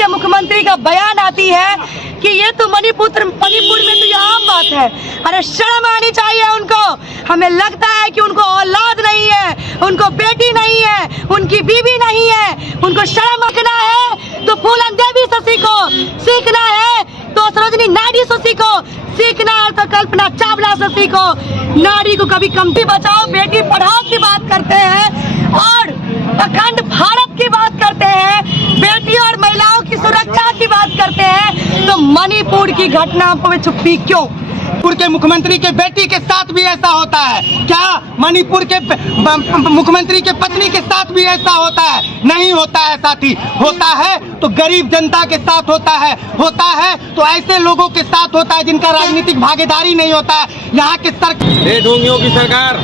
के मुख्यमंत्री का बयान आती है कि ये तो मणिपुर में तो ये आम बात है। अरे शर्म आनी चाहिए उनको। हमें लगता है कि उनको औलाद नहीं है, उनको बेटी नहीं है, उनकी बीवी नहीं है, उनको शर्म रखना है तो फूलन देवी शशि को सीखना है, तो सरोजिनी नायडू शशि को सीखना है, तो कल्पना चावला शशि को। नारी को कभी कमती बचाओ बेटी पढ़ाओ की बात करते हैं और अखंड भारत की बात करते हैं, बेटी और महिलाओं की सुरक्षा की बात करते हैं, तो मणिपुर की घटना पर चुप्पी क्यों? मणिपुर के मुख्यमंत्री के बेटी के साथ भी ऐसा होता है क्या? मणिपुर के मुख्यमंत्री के पत्नी के साथ भी ऐसा होता है? नहीं होता है साथी। होता है तो गरीब जनता के साथ होता है तो ऐसे लोगों के साथ होता है जिनका राजनीतिक भागीदारी नहीं होता है। यहाँ के ढोंगियों की सरकार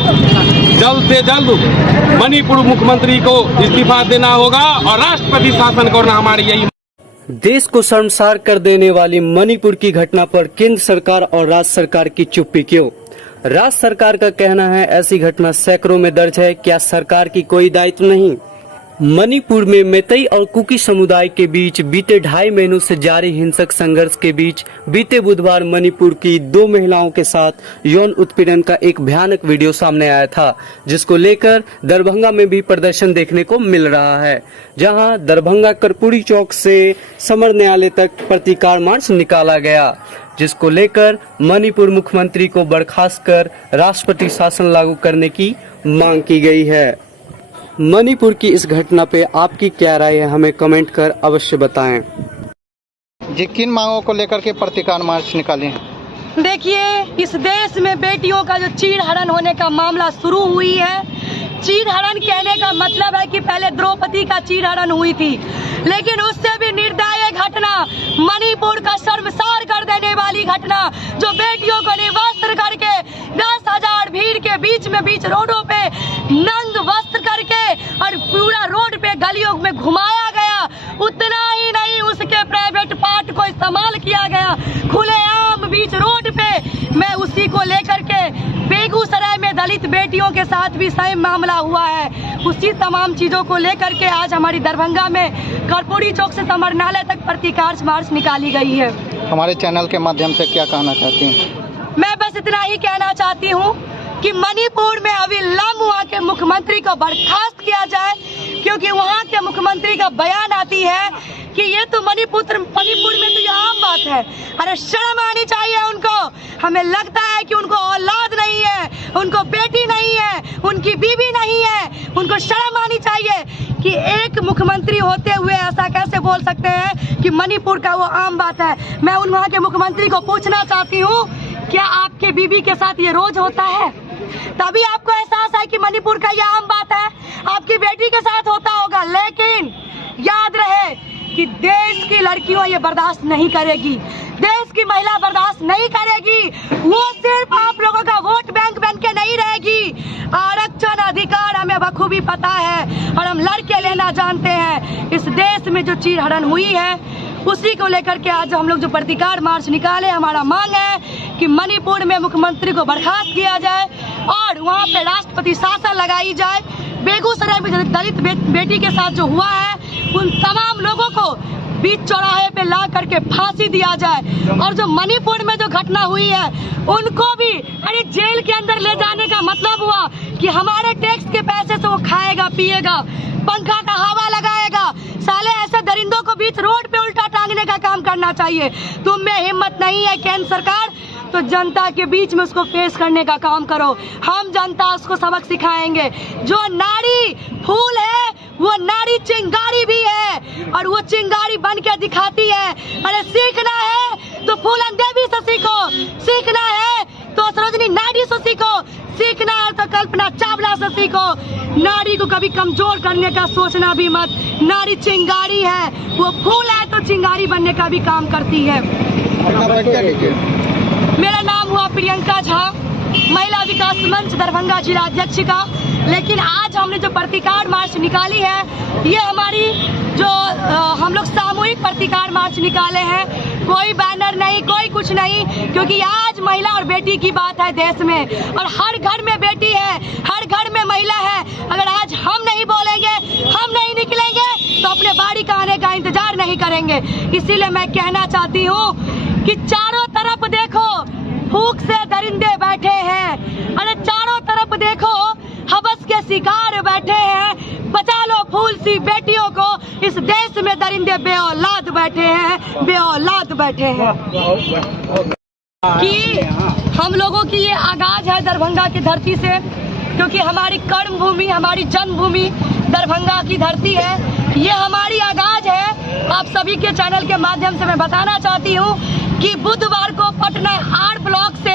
जल्द से जल्द मणिपुर मुख्यमंत्री को इस्तीफा देना होगा और राष्ट्रपति शासन करना हमारी यही। देश को शर्मसार कर देने वाली मणिपुर की घटना पर केंद्र सरकार और राज्य सरकार की चुप्पी क्यों? राज्य सरकार का कहना है ऐसी घटना सैकड़ों में दर्ज है, क्या सरकार की कोई दायित्व नहीं? मणिपुर में मैतेई और कुकी समुदाय के बीच बीते 2.5 महीनों से जारी हिंसक संघर्ष के बीच बीते बुधवार मणिपुर की 2 महिलाओं के साथ यौन उत्पीड़न का एक भयानक वीडियो सामने आया था, जिसको लेकर दरभंगा में भी प्रदर्शन देखने को मिल रहा है, जहां दरभंगा कर्पूरी चौक से समर न्यायालय तक प्रतिकार मार्च निकाला गया, जिसको लेकर मणिपुर मुख्यमंत्री को बर्खास्त कर राष्ट्रपति शासन लागू करने की मांग की गई है। मणिपुर की इस घटना पे आपकी क्या राय है, हमें कमेंट कर अवश्य बताएं। जी, किन मांगों को लेकर के प्रतिकार मार्च निकाले हैं? देखिए, इस देश में बेटियों का जो चीर हरण होने का मामला शुरू हुई है, चीर हरण कहने का मतलब है कि पहले द्रौपदी का चीर हरण हुई थी, लेकिन उससे भी निर्दयी घटना, मणिपुर का शर्मसार कर देने वाली घटना, जो बेटियों को निर्वस्त्र करके 10,000 भीड़ के बीच रोडों पे नंग वस्त्र करके और पूरा रोड पे गलियों में घुमाया गया। उतना ही नहीं, उसके प्राइवेट पार्ट को इस्तेमाल किया गया खुलेआम बीच रोड पे। मैं उसी को लेकर के बेगूसराय में दलित बेटियों के साथ भी सेम मामला हुआ है। उसी तमाम चीजों को लेकर के आज हमारी दरभंगा में कर्पूरी चौक से समर न्यायालय तक प्रतिकार मार्च निकाली गई है। हमारे चैनल के माध्यम से क्या कहना चाहती हैं? मैं बस इतना ही कहना चाहती हूँ कि मणिपुर में अविलंब वहाँ के मुख्यमंत्री को बर्खास्त किया जाए, क्योंकि वहाँ के मुख्यमंत्री का बयान आती है कि ये तो मणिपुर में तो ये आम बात है। अरे शर्म आनी चाहिए उनको। हमें लगता है कि उनको औलाद नहीं है, उनको बेटी नहीं है, उनकी बीवी नहीं है, उनको शर्म आनी चाहिए कि एक मुख्यमंत्री होते हुए ऐसा कैसे बोल सकते हैं कि मणिपुर का वो आम बात है। मैं उन वहाँ के मुख्यमंत्री को पूछना चाहती हूँ, क्या आपके बीवी के साथ ये रोज होता है? तभी आपको एहसास है कि मणिपुर का ये आम बात है। आपकी बेटी के साथ होता होगा, लेकिन याद रहे कि देश की लड़कियों ये बर्दाश्त नहीं करेगी, देश की महिला बर्दाश्त नहीं करेगी। वो सिर्फ आप लोगों का वोट बैंक बन के नहीं रहेगी। आरक्षण अधिकार हमें बखूबी पता है और हम लड़के लेना जानते हैं। इस देश में जो चीर हरण हुई है, उसी को लेकर के आज हम लोग जो प्रतिकार मार्च निकाले, हमारा मांग है कि मणिपुर में मुख्यमंत्री को बर्खास्त किया जाए और वहाँ पे राष्ट्रपति शासन लगाई जाए। बेगूसराय में जो दलित बेटी के साथ जो हुआ है, उन तमाम लोगों को बीच चौराहे पे ला करके फांसी दिया जाए। और जो मणिपुर में जो घटना हुई है, उनको भी अरे जेल के अंदर ले जाने का मतलब हुआ कि हमारे टैक्स के पैसे से वो खाएगा पिएगा, पंखा का हवा लगाएगा। साले ऐसे दरिंदों को बीच रोड पे उल्टा टांगने का काम करना चाहिए। तुम में हिम्मत नहीं है केंद्र सरकार, तो जनता के बीच में उसको पेश करने का काम करो। हम जनता उसको सबक सिखाएंगे। जो नारी फूल है, वो नारी चिंगारी भी है और वो चिंगारी बन के दिखाती है। अरे सीखना है तो फूलन देवी शशि को, सीखना है तो सरोजिनी नायडू शशि को, सीखना है तो कल्पना चावला शशि को। नारी को कभी कमजोर करने का सोचना भी मत। नारी चिंगारी है, वो फूल है तो चिंगारी बनने का भी काम करती है। मेरा नाम हुआ प्रियंका झा, महिला विकास मंच दरभंगा जिला अध्यक्षिका। लेकिन आज हमने जो प्रतिकार मार्च निकाली है, ये हमारी जो हम लोग सामूहिक प्रतिकार मार्च निकाले हैं, कोई बैनर नहीं, कोई कुछ नहीं, क्योंकि आज महिला और बेटी की बात है देश में, और हर घर में बेटी है, हर घर में महिला है। अगर आज हम नहीं बोलेंगे, हम नहीं निकलेंगे, तो अपने बारी का आने का इंतजार नहीं करेंगे। इसीलिए मैं कहना चाहती हूँ कि चारों तरफ देखो भूख से दरिंदे बैठे हैं, अरे चारों तरफ देखो हवस के शिकार बैठे हैं। बचा लो फूल सी बेटियों को, इस देश में दरिंदे बेऔलाद बैठे हैं, बेऔलाद बैठे हैं। कि हम लोगों की ये आगाज है दरभंगा की धरती से, क्योंकि हमारी कर्म भूमि, हमारी जन्मभूमि दरभंगा की धरती है। ये हमारी आगाज है। आप सभी के चैनल के माध्यम से मैं बताना चाहती हूँ कि बुधवार को पटना आर ब्लॉक से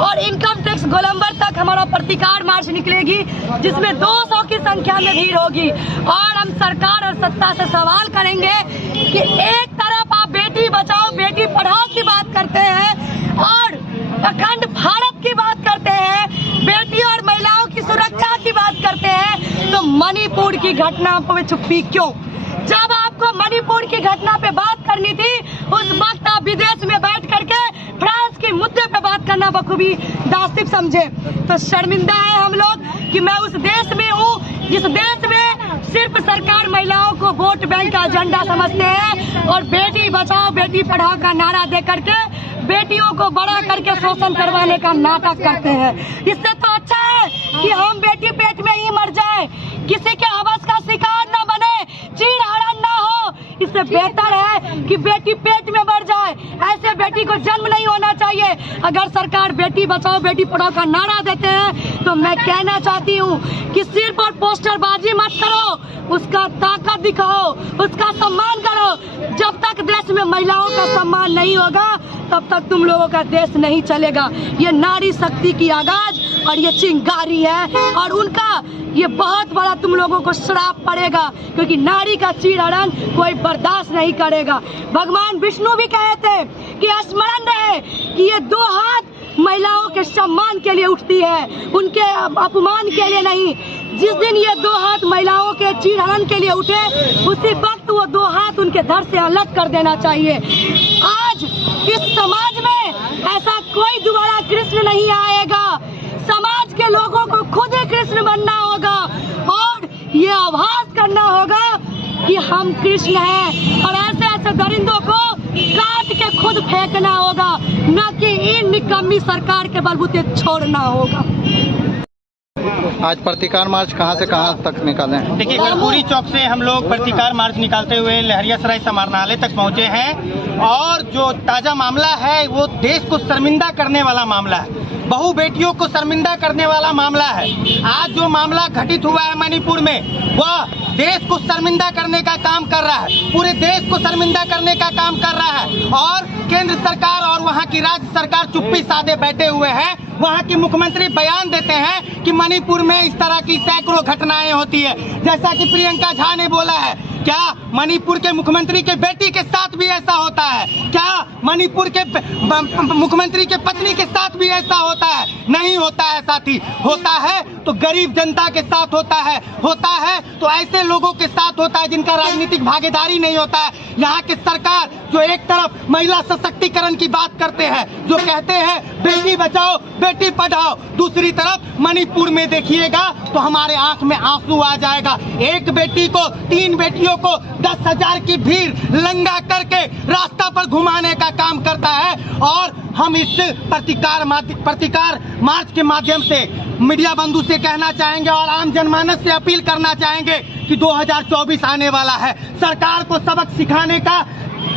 और इनकम टैक्स गोलंबर तक हमारा प्रतिकार मार्च निकलेगी, जिसमें 200 की संख्या में भीड़ होगी। और हम सरकार और सत्ता से सवाल करेंगे कि एक तरफ आप बेटी बचाओ बेटी पढ़ाओ की बात करते हैं और अखंड भारत की बात करते हैं, बेटी और महिलाओं की सुरक्षा की बात करते हैं, तो मणिपुर की घटना पे चुप्पी क्यों? जब आपको मणिपुर की घटना पे बात करनी थी, उस वक्त आप विदेश में बैठ करके फ्रांस के मुद्दे पे बात करना बखूबी दासिब समझे। तो शर्मिंदा है हम लोग कि मैं उस देश में हूँ जिस देश में सिर्फ सरकार महिलाओं को वोट बैंक का एजेंडा समझते हैं और बेटी बचाओ बेटी पढ़ाओ का नारा दे करके बेटियों को बड़ा करके शोषण करवाने का नाटक करते हैं। इससे तो अच्छा है कि हम बेटी पेट में ही मर जाए, किसी के हवस का शिकार न बने, चीर हरण न हो। इससे बेहतर है कि बेटी पेट में मर जाए, ऐसे बेटी को जन्म नहीं होना चाहिए। अगर सरकार बेटी बचाओ बेटी पढ़ाओ का नारा देते हैं तो मैं कहना चाहती हूँ कि सिर्फ और पोस्टरबाजी मत करो, उसका ताकत दिखाओ, उसका सम्मान करो। जब तक देश में महिलाओं का सम्मान नहीं होगा तब तक तुम लोगों का देश नहीं चलेगा। ये नारी शक्ति की आगाज और ये चिंगारी है, और उनका ये बहुत बड़ा तुम लोगों को श्राप पड़ेगा, क्योंकि नारी का चीरहरण कोई बर्दाश्त नहीं करेगा। भगवान विष्णु भी कहे थे कि स्मरण रहे कि ये दो हाथ महिलाओं के सम्मान के लिए उठती है, उनके अपमान के लिए नहीं। जिस दिन ये दो हाथ महिलाओं के चीरहरण के लिए उठे, उसी वक्त वो दो हाथ उनके धड़ से अलग कर देना चाहिए। आज इस समाज में ऐसा कोई दोबारा कृष्ण नहीं आएगा। समाज के लोगों को खुद ही कृष्ण बनना होगा और ये आभास करना होगा कि हम कृष्ण हैं, और ऐसे ऐसे दरिंदों को काट के खुद फेंकना होगा, न कि इन निकम्मी सरकार के बलबूते छोड़ना होगा। आज प्रतिकार मार्च कहां से कहां तक निकाले हैं? देखिए, कर्पूरी चौक से हम लोग प्रतिकार मार्च निकालते हुए लहरियासराय समाहरणालय तक पहुंचे हैं, और जो ताजा मामला है वो देश को शर्मिंदा करने वाला मामला है, बहु बेटियों को शर्मिंदा करने वाला मामला है। आज जो मामला घटित हुआ है मणिपुर में, वह देश को शर्मिंदा करने का काम कर रहा है, पूरे देश को शर्मिंदा करने का काम कर रहा है। और केंद्र सरकार और वहाँ की राज्य सरकार चुप्पी साधे बैठे हुए हैं। वहाँ के मुख्यमंत्री बयान देते हैं कि मणिपुर में इस तरह की सैकड़ों घटनाएं होती है, जैसा कि प्रियंका झा ने बोला है। क्या मणिपुर के मुख्यमंत्री के बेटी के साथ भी ऐसा होता है? क्या मणिपुर के मुख्यमंत्री के पत्नी के साथ भी ऐसा होता है? नहीं होता है साथी। होता है तो गरीब जनता के साथ होता है तो ऐसे लोगों के साथ होता है जिनका राजनीतिक भागीदारी नहीं होता है। यहाँ की सरकार जो एक तरफ महिला सशक्तिकरण की बात करते हैं, जो कहते हैं बेटी बचाओ बेटी पढ़ाओ, दूसरी तरफ मणिपुर में देखिएगा तो हमारे आंख में आंसू आ जाएगा। एक बेटी को 3 बेटियों को 10,000 की भीड़ लंगा करके रास्ता पर घुमाने का काम करता है। और हम इस प्रतिकार मार्च के माध्यम से मीडिया बंधु से कहना चाहेंगे और आम जनमानस से अपील करना चाहेंगे कि 2024 आने वाला है। सरकार को सबक सिखाने का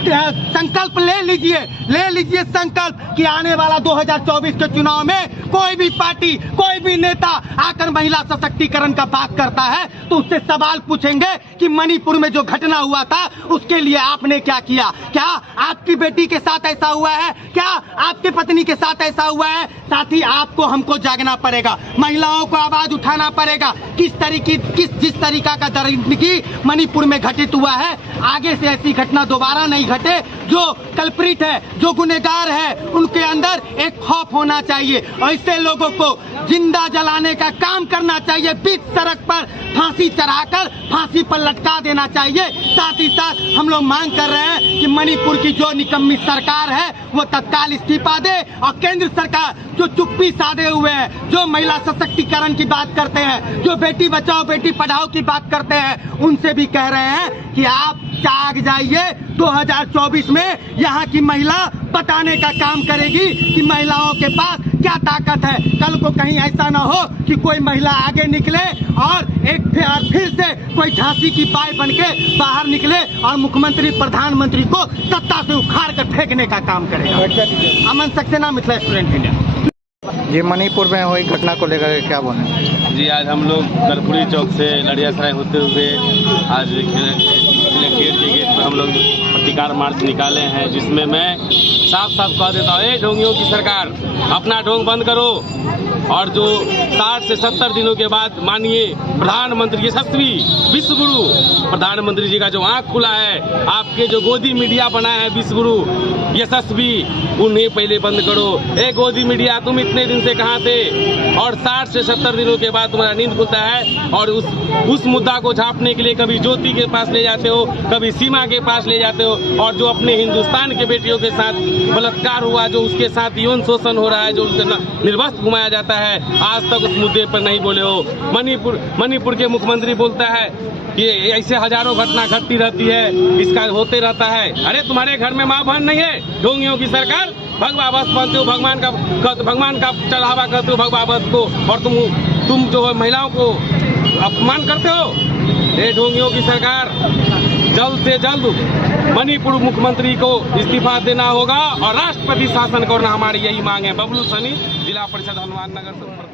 संकल्प ले लीजिए संकल्प कि आने वाला 2024 के चुनाव में कोई भी पार्टी कोई भी नेता आकर महिला सशक्तिकरण का बात करता है तो उससे सवाल पूछेंगे कि मणिपुर में जो घटना हुआ था उसके लिए आपने क्या किया? क्या आपकी बेटी के साथ ऐसा हुआ है? क्या आपके पत्नी के साथ ऐसा हुआ है? साथ ही आपको हमको जागना पड़ेगा, महिलाओं को आवाज उठाना पड़ेगा। जिस तरीका का दरिंदगी मणिपुर में घटित हुआ है, आगे से ऐसी घटना दोबारा नहीं घटे। जो कल्प्रिट है, जो गुनहगार है, उनके अंदर एक खौफ होना चाहिए। ऐसे लोगों को जिंदा जलाने का काम करना चाहिए, बीच सड़क पर फांसी चढ़ाकर फांसी पर लटका देना चाहिए। साथ ही साथ हम लोग मांग कर रहे हैं कि मणिपुर की जो निकम्मी सरकार है वो तत्काल इस्तीफा दे, और केंद्र सरकार जो चुप्पी साधे हुए हैं, जो महिला सशक्तिकरण की बात करते हैं, जो बेटी बचाओ बेटी पढ़ाओ की बात करते हैं, उनसे भी कह रहे हैं कि आप जाग जाइए। 2024 में यहाँ की महिला बताने का काम करेगी कि महिलाओं के पास क्या ताकत है। कल को कहीं ऐसा ना हो कि कोई महिला आगे निकले और फिर से कोई झांसी की बाई बन के बाहर निकले और मुख्यमंत्री प्रधानमंत्री को सत्ता से उखाड़ कर फेंकने का काम करेगा। अमन सक्सेना, मिथिला स्टूडेंट इंडिया। ये मणिपुर में हुई घटना को लेकर क्या बोले? जी, आज हम लोग कर्पूरी चौक से लड़ियासराय होते हुए आज कलेक्ट्रेट के गेट पर हम लोग प्रतिकार मार्च निकाले हैं, जिसमें मैं साफ साफ कह देता हूँ, ढोंगियों की सरकार अपना ढोंग बंद करो। और जो 60 से 70 दिनों के बाद माननीय प्रधानमंत्री यशस्वी विश्व गुरु प्रधानमंत्री जी का जो आंख खुला है, आपके जो गोदी मीडिया बना है विश्व गुरु यशस्वी, उन्हें पहले बंद करो। ए गोदी मीडिया, तुम इतने दिन से कहाँ थे? और 60 से 70 दिनों के बाद तुम्हारा नींद खुलता है और उस मुद्दा को झांपने के लिए कभी ज्योति के पास ले जाते हो, कभी सीमा के पास ले जाते हो, और जो अपने हिंदुस्तान के बेटियों के साथ बलात्कार हुआ, जो उसके साथ यौन शोषण हो रहा है, जो उनका निर्वस्त्र घुमाया जाता है, आज तक उस मुद्दे पर नहीं बोले हो। मणिपुर के मुख्यमंत्री बोलता है कि ऐसे हजारों घटना घटती रहती है, इसका होते रहता है। अरे तुम्हारे घर में माँ बहन नहीं है? ढोंगियों की सरकार भगवा बस बनते हो, भगवान का चढ़ावा करते हो भगवा बस को, और तुम जो है महिलाओं को अपमान करते हो। ये ढोंगियों की सरकार, जल्द से जल्द मणिपुर मुख्यमंत्री को इस्तीफा देना होगा और राष्ट्रपति शासन करना, हमारी यही मांग है। बबलू सनी, जिला परिषद हनुमान नगर।